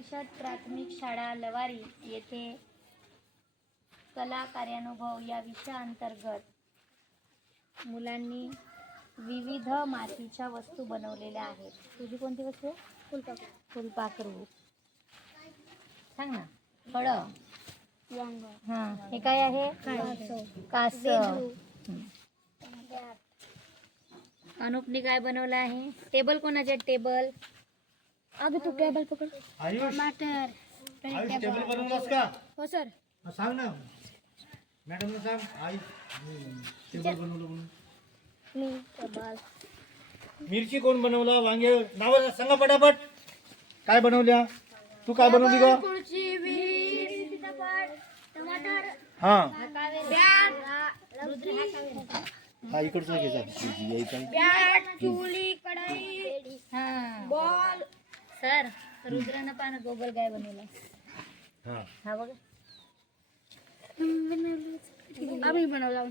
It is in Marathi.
परिषद प्राथमिक शाळा लवारी येथे कला कार्यानुभव या विषयाअंतर्गत मुलांनी विविध मातीच्या वस्तू बनवलेल्या आहेत. तुझी कोणती वस्तू आहे? फुलपाखरू. सांग ना. फळं. हां, हे काय आहे? कासव. अनुपने काय बनवलं आहे? टेबल कोणाचे? टेबल. अगं तू टेबल पकड. आयुष टमाटर. टेबल बनवलास का? हो सर. सांग ना मॅडमला सांग. आई टेबल बनवलं म्हणून. मी टेबल. मिरची कोण बनवला? वांगे नाव सांगा पटापट. काय बनवल्या? तू काय बनवली ग? खुर्ची, विहीर, सीताफळ, टमाटर, हा बॅट, हा इकडचं घ्यायचा. बॅट, चुली, कढई, बॉल. सर, रुद्रानं पान गोगल गाय बनवला. हा हा बघा. आम्ही बनवला.